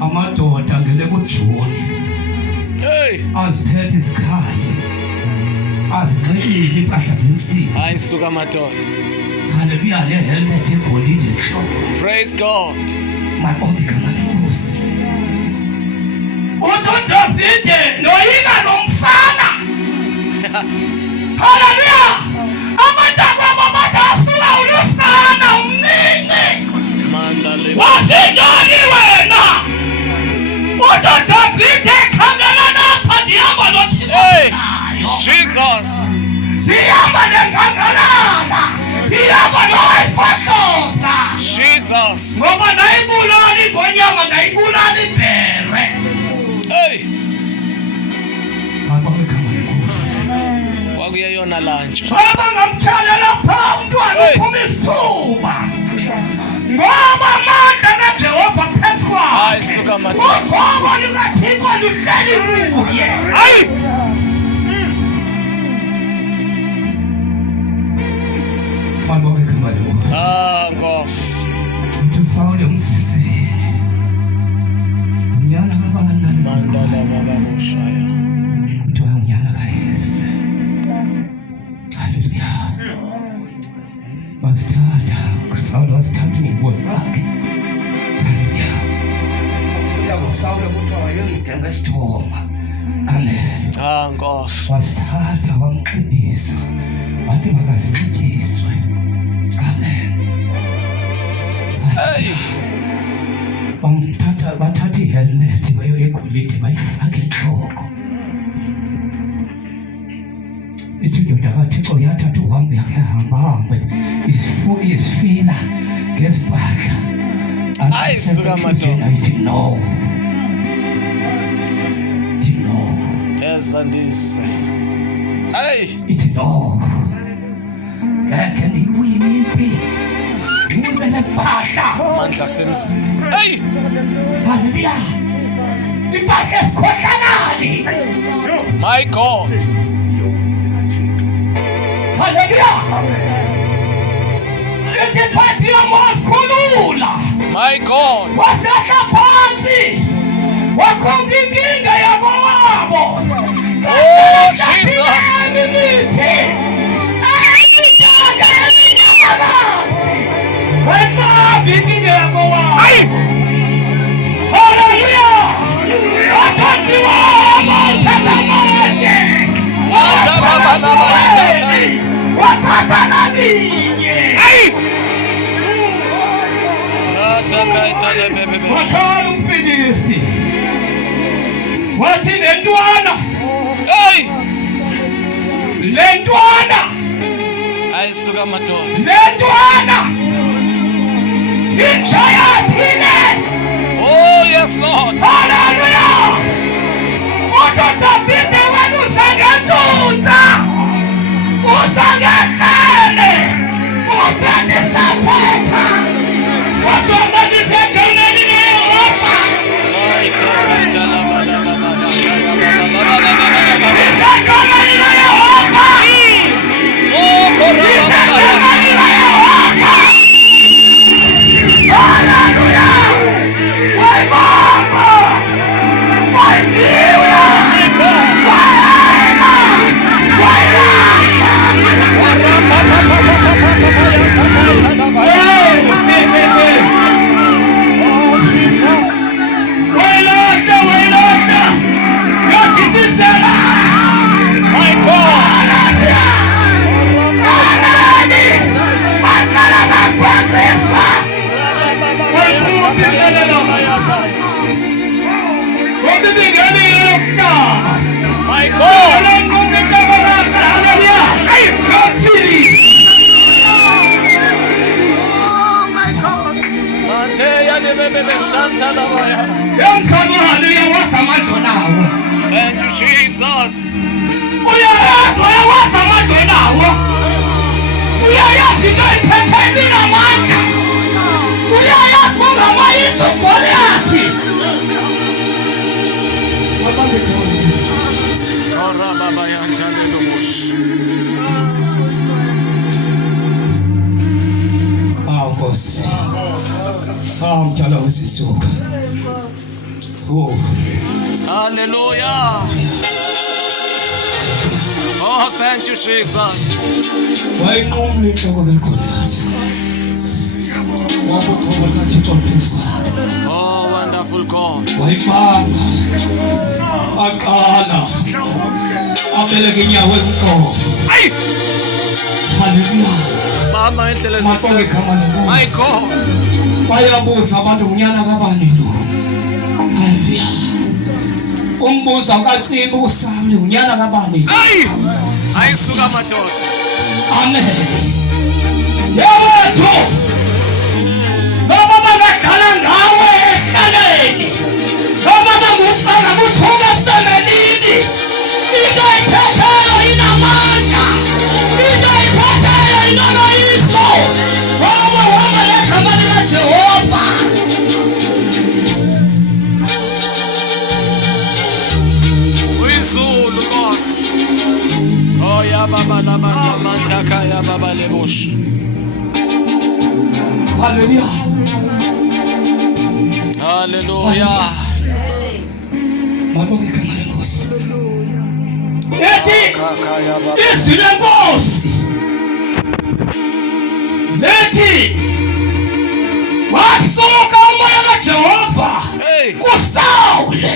amadoda angene kujoni aziphethe izikhali azinxibile impahla zensimbi. Hayi suka madoda. Haleluya, le helmet egolide enhloko. Praise God. Mabonke igama lenkosi. uDavide noyika nomfana. Haleluya, amatako bathi asuka ulusana umncinci. Wasijoni wena uDavide ekhangela lapha ndihamba noThixo. Jesus. Ndihamba nengangalala, ndihamba nowayifohloza. Jesus. Ngoba nayibulala ingonyama nayibulala ibhere. Mabonke igama lenkosi. Kwakuyeyona lunch. Baba ngamtshalela phaa umntwana uphuma isithuba. Ngoba amandla kaJehova phezu kwakhe. Hayi suka madoda. Uqobo lukaThixo luhleli kuye. Hayi. Mabonke igama lenkosi. Nkosi. Uthi uSawule umsisi. Unyana kabana Mandala baba ushaya. uthi unyana kaYese. Haleluya. Basithatha, uSawule wasithatha ingubo zakhe. Haleluya. Uya uSawule ukuthi wayengidemba isithomba. Amen. Nkosi. Wasithatha wamqinisa. Wathi makazibityiswe. Amen. Bathatha ihelmet egolide bayifake entloko. Ithi indoda kaThixo yathatha uhambe yahambe izifila ngezimpahla. Hayi suka madoda. Ithi no. Ithi no. Esandise. Ithi no. Ngekhe ndiyiwine impi. Ndiwine nempahla. Mandla semzini. Haleluya. Impahla esikhohlanani. My God. Haleluya. Ithi impahla yamasikhulula. My God. Wahlala phansi. Wakhomba inkinga yakowabo. Oh, Jesus. Wakhala umfilisti wathi lentwana Hayi suka madoda. lentwana injayathile. Oh yes Lord. Haleluya. uDavide wena usangethuta usangehlele uphethe isaphetha wadonga lisejoneni leYehova. Lisejoneni leYehova. Lisejoneni leYehova. Haleluya. Wayibamba. Wayijiwa. Wayena. Wayilahla. Oh Jesus. Wayilahla. Yathithizela. My God. My God. Thank you, Jesus. Nkosi. Mdala wesisuka. Oh, Hallelujah. Oh, thank you, Jesus. wayinqumla inhloko kaGoliathi. Wabuthola kaThixo phezu kwakhe. Oh, wonderful God. Wayibamba. Aqala. Abeleke inyawo emqolo. Ay! Hallelujah. Mama indlela Mabonge igama lenkosi. My God. Bayabuza abantu unyana kabani lo. Hallelujah. Umbuzo kaCibi uSawule unyana kabani? Ay! Ayisuka madoda. Amen. Yawethu. Baba bangadala ngawe ekaleni. Baba banguthola kuthuka femelini. Into iphetheyo inamandla. Into iphetheyo inonoyiso. Wama legama likaJehova. Uyizulu Nkosi. Oh ya baba labantu mantaka ya baba lebush. Hallelujah. Hallelujah. Mabonge igama lenkosi. Ethi Kaka ya baba. izwi lenkosi lethi wasuka umoya kaJehova Hey. kuSawule.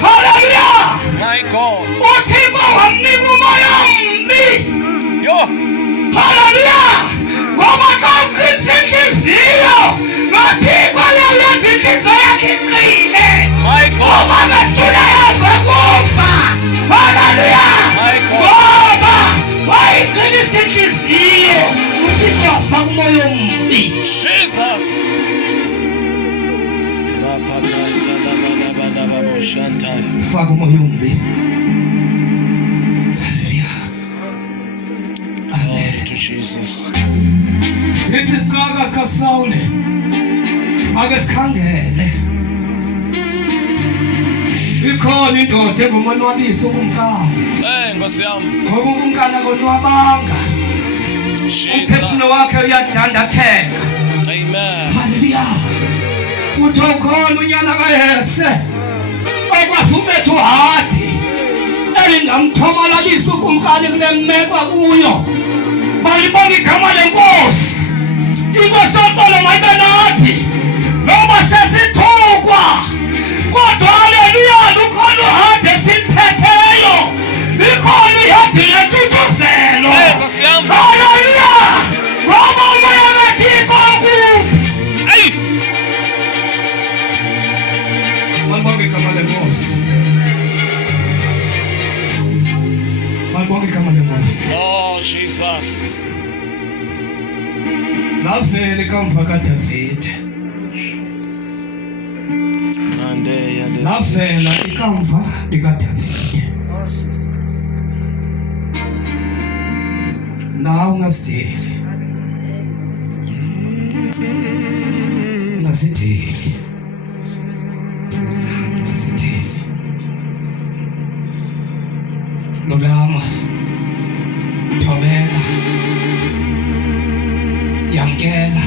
Hallelujah. My God. uThixo wamnika umoya ombi. Yo. Hallelujah. Ngoba xa uqinisa inhliziyo noThixo uyalenza inhliziyo yakhe iqine. My God. Ngoba ngesula yazwe kufa. Hallelujah. My God. Ngoba wayiqinisa inhliziyo uThixo wafaka umoya ombi. Jesus. Baba kaita la baba boshanta. Faka umoya ombi. Hallelujah. Glory to Jesus. Sithi sicaka sikaSawule. Ake sikhangele. Ikhona indoda engumonwabisi ubumkani. Hey, Nkosi yami. Ngoba ubumkani akonwabanga. Umphefumulo Jesus. wakhe uyadandatheka. Amen. Hallelujah. Uthi ukhona unyana kaYese okwazi ubetha uhadi elingamthomalalisa ukumkani kule meko akuyo. Balibonga igama lenkosi. Inkosi yotolo mayibe nathi noma sesithukwa kodwa haleluya lukhona uhadi esiphetheyo. Likhona ihadi lentuthuzelo. Hey, Nkosi yami. Haleluya. Ngoba umoya kaThixo ukuthi Hey. malibonge igama lenkosi. Malibonge igama lenkosi. Oh, Jesus. Lavela ikamva kaDavide. Mande ya de. Lavela ikamva likaDavide. Nawe ungasideli. Ungasideli. Ungasideli. Lolama. Thobeka. Yamkela.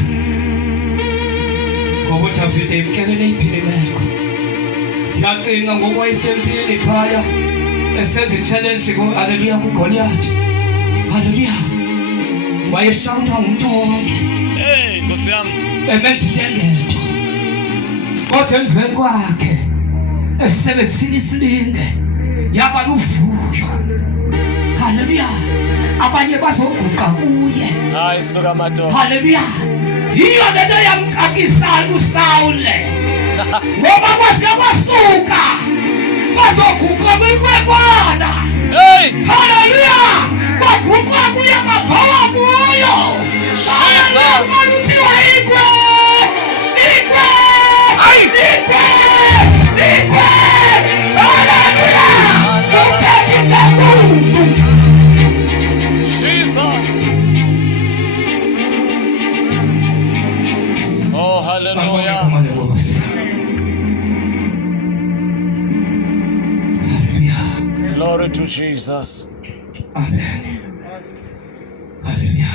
Ngoba uDavide emkelele iphile imeko. Ndiyacinga ngokwayesempini phaya esenza i-challenge haleluya kuGoliathi. Haleluya. Wayeshawuthwa ngumuntu wonke. Hey, Nkosi yami. Emenza into engekho. Kodwa emveni kwakhe esebenzisile isilinge yaba luvuyo. Haleluya. Abanye bazoguqa kuye. Ayisuka madoda. Haleluya. Yiyo lento yamcakisana uSawule. Ngoba kwasike kwasuka kwazoguqa kwinkwenkwana. Hey. Haleluya. Kwaguqa kuye kwabhawa kuyo. Jesus. Kwaluphiwa ikwe. Ikwe. Ay. Ikwe. Ikwe. Haleluya. Kuphethe injabulo. Jesus. Oh, hallelujah. Glory to Jesus. Amen. Hallelujah.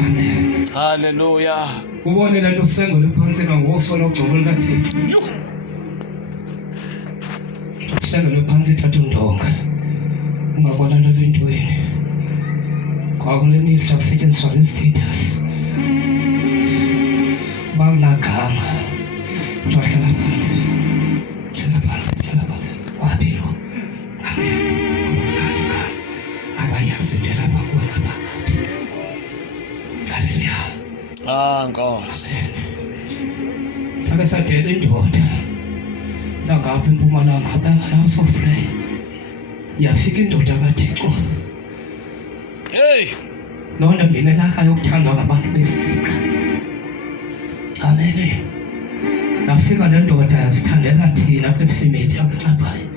Amen. Hallelujah. ubone lento sengole phansi ngosona ugcobolo kaThixo sengole phansi thatha undonga ungabona lento entweni kwakule mihla kusetshenziswa lezi-status bakunagama hlala phansi wapi lo amen abayazi into lapha kuwena phakathi. Hallelujah. Nkosi. Sake sadela indoda langapha eMpumalanga House of Prayer. Yafika indoda kaThixo. Hey. Lona nginelaka yokuthandwa ngabantu befika. Amen. Nafika le ndoda yazithandela thina kule family yakuncaphayo.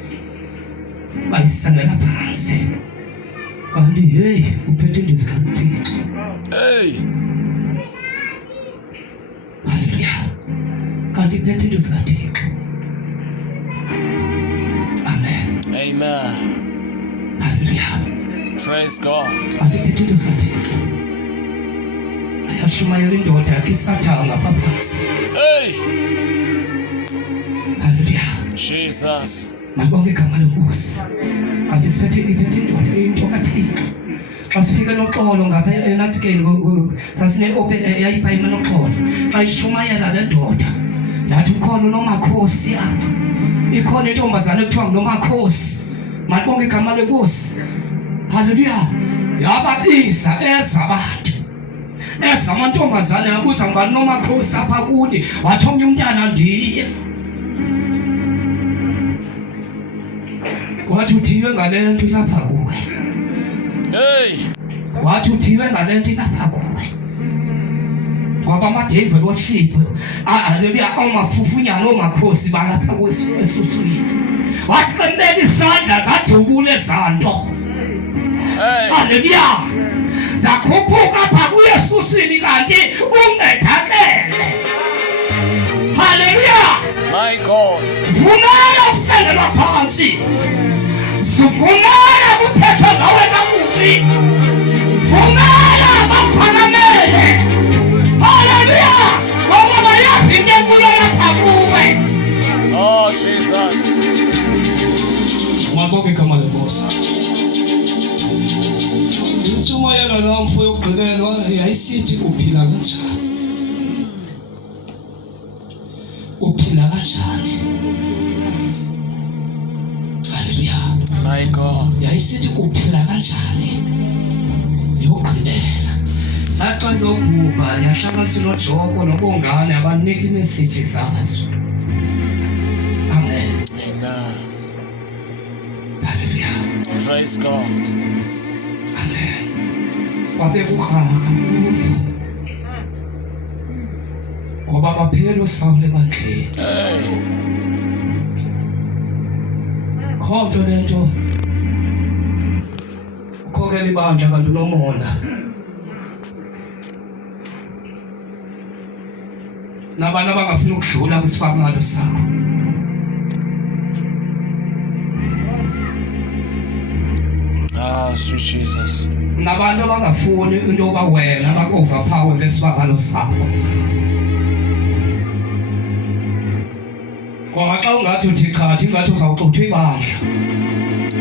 Bayisangela phansi. Kanti hey uphethe indizi kaThixo. Hey. Hallelujah. Kanti uphethe indizi kaThixo. Amen. Amen. Hallelujah. Praise God. Kanti uphethe indizi kaThixo. Ayashumayela indoda yakhe isathanga ngapha phansi. Hey. Hallelujah. Jesus. Mabonke igama lenkosi. Kanti siphethe indoda into kaThixo. Xa sifika noxolo ngapha enatsikeni sasine open yayipha imini noxolo. Xa ishumayela le ndoda yathi ukhona uNomakhosi apha. Ikhona intombazana ekuthiwa nguNomakhosi. Mabonke igama lenkosi. Hallelujah. Yababiza ezabantu. Ezamantombazane yabuza ngani uNomakhosi apha kuni. Wathi omnye umntana ndiye. Wathi uthiywe ngale nto ilapha kuwe. Hey. Wathi uthiywe ngale nto ilapha kuwe. Ngoba ama-devil worship haleluya amafufunyana omakhosi balapha kwesuswini. Wathi qembeka isandla zadubula ezanto. Hey. Haleluya. Zakhuphuka apha kuyesuswini kanti ungcethakele. Haleluya. My God. Vumela ukusendelwa phansi. Vumela kuphethwa ngawe kakubi. Vumela baphakamele. Haleluya. Ngoba bayazi into enkulu lapha kuwe. Oh Jesus. Mabonke igama lenkosi. Intshumayelo la mfo yokugqibelwa yayisithi uphila kanjani. Uphila kanjani. Hallelujah. My God. Yayisithi uphila kanjani. Yokugqibela. Yaxa izobhubha yashaqanisa noJoko nobongane abanika imessage zazo. Amen. Amen. Hallelujah. Praise God. Amen. Kwabe kukhaka ngoba baphela uSawule ebandleni. Hey. Khonto lento ukhokela ibandla kanti unomona. Nabantu abangafuni ukudlula kwisibabalo sakho. Sweet Jesus. Nabantu abangafuni into yoba wena baku-overpower ngesibabalo sakho. Ngoba xa ungathi uthi chathi ingathi uzawuxuthwa ibandla.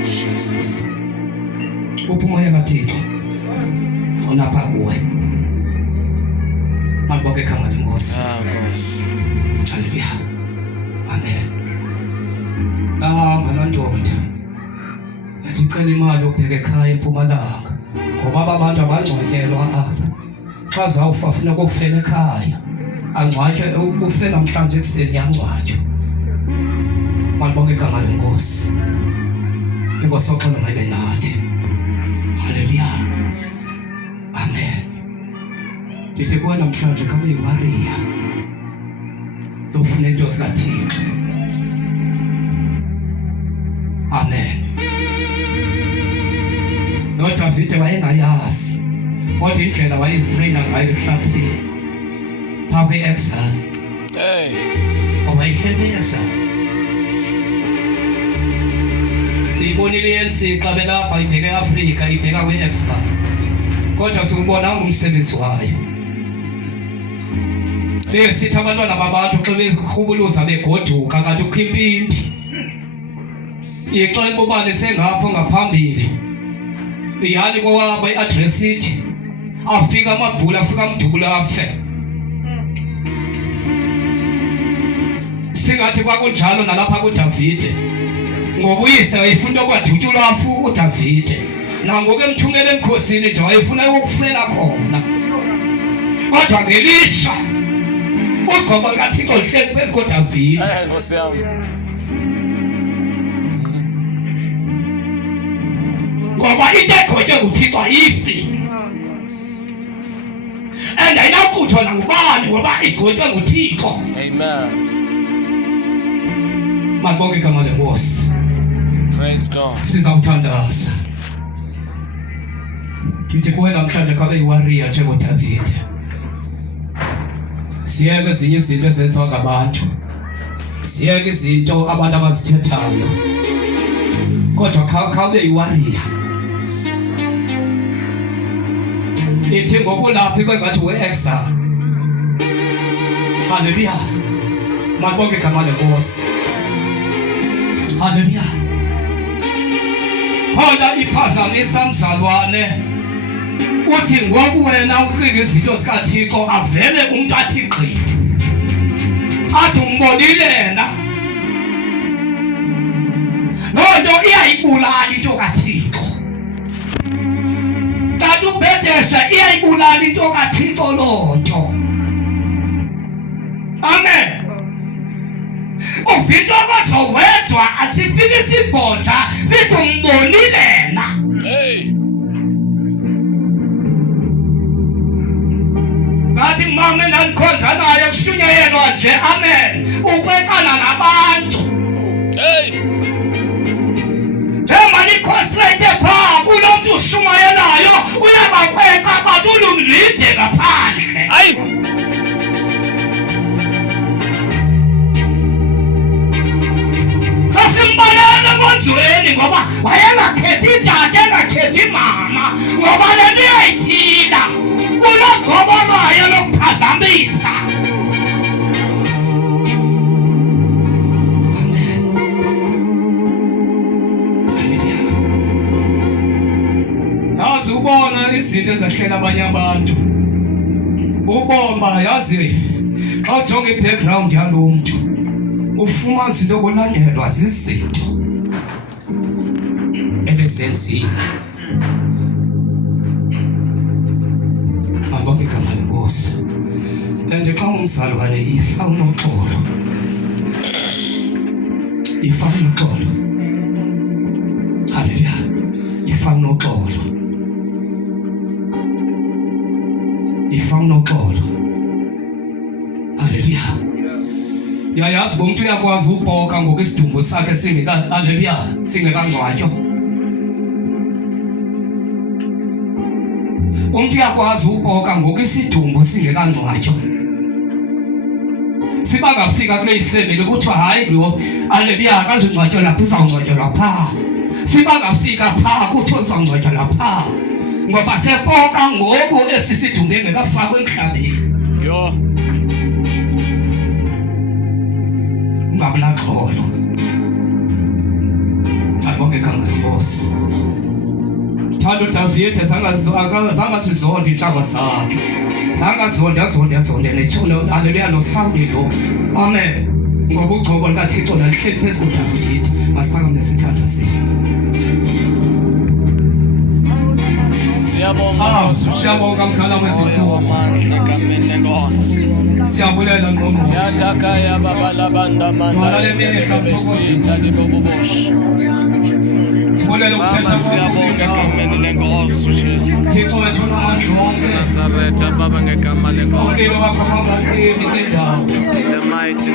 Jesus. Uphumoya kaThixo onapha kuwe. Mabonke igama lenkosi. Nkosi. Hallelujah. Amen. Nahamba laa ndoda yathi icela imali yokubheka ekhaya eMpumalanga ngoba abantu abangcwatyelwa apha. Xa zawufa funeka ufela ekhaya. Angcwatywe ufe namhlanje ekuseni yangcwatywa. Mabonke igama lenkosi. Inkosi oxolo mayibe nathi. Hallelujah. Amen. Ndithi kuwe namhlanje khabe yiWarrior. Lofuna into zikaThixo. Amen. noDavide wayengayazi kodwa indlela wayezitrayina ngayo ehlathini phaa kwi-exile. Hey. Ngoba ihleli e-exile. Siyibonile i-ANC xa belapha ibheka e-Afrika ibheka kwi-exile. Kodwa siwubonanga umsebenzi wayo. Besithi abantwana babantu xa bekhubuluza begoduka kanti ukho impimpi. Ixela ubani sengapho ngaphambili. Iyali kowabo i-address ithi afika amabhula afika amdubula afe. Singathi kwakunjalo nalapha kuDavide. Ngoba uyise wayefuna ukwadutyulwa afu uDavide. Nangoku emthumela emkhosini nje wayefuna ukufela khona. Kodwa ngelishwa ugcobo kaThixo lihleli phezu koDavide. Nkosi yami. Ngoba into egqotywe nguThixo ayifi. And ayinakuthwa nangubani ngoba igqotywe nguThixo. Amen. Mabonke igama lenkosi. Praise God. Sizawuthandaza. Ngithi kuwe namhlanje khabe iwarrior njengoDavide. Siyeke ezinye izinto ezenziwa ngabantu. Siyeke izinto abantu abazithethayo. Kodwa khabe iwarrior. Ithi ngokulaphi kwengathi we-exile. Hallelujah. Mabonke igama lenkosi. Hallelujah. Khona iphazamisa mzalwane. Uthi ngoku wena ucinga izinto zikaThixo avele umuntu athi gqi. Athi umbonile na. Lonto iyayibulala into kaThixo. Kanti ubhedesha iyayibulala into kaThixo lonto. Amen. Uvito kwazowedwa asifike isibhoja sithi umbonile na. Hey. Ngathi mama ndandikhonza naye kushunyayelwa nje. Amen. Ukwekana nabantu. Hey. Njemba nikhostrete phaa kulo mntu ushumayelayo uyabakweka abantu ulumlide ngaphandle. Ayi. Simbalele konjweni ngoba wayengakhethi tata engakhethi mama ngoba lento iyayiphila kulogcobo lwayo lokuphazamisa. Amen. Hallelujah. Yazi ubona izinto ezahlela abanye abantu. Ubomba yazi xa ujonga i-background yalo muntu ufumana izinto okulandelwa zizinto ebezenziwe. Mabonke igama lenkosi. Kanti xa umzalwane ifa unoxolo. Ifa unoxolo. Hallelujah. Ifa unoxolo. Ifa unoxolo. Hallelujah. Yayazi umuntu uyakwazi ubhoka ngokusidumbu sakhe singeka hallelujah singekangcwatywa. Umuntu uyakwazi ubhoka ngokusidumbu singekangcwatywa. Siba ngafika kule family kuthiwa hayi lo hallelujah akazongcwatywa lapha uzawungcwatyelwa phaa. Siba ngafika phaa kuthiwa uzawungcwatywa lapha. Ngoba sebhoka ngoku esisidumbu engekafakwa emhlabeni. Yo. Ngabulaxolo. Abonke igama lenkosi. Thando Davide zangasizonda inhlamba zakhe. Zangasizonda nethuno haleluya noSawuli lo. Amen. Ngoba ugcobo likaThixo lalihleli phezu koDavide. Masiphakame nesithando sethu. Siyabonga mkhana wezinsuku. Siyabulela ngqongqo. Yatakaya babalabanda manda. Sibulela ukuthetha Thixo wethu namandla wonke. Nazareth baba ngegama lenkosi. Ulilo wakho mangaqini indawo. The mighty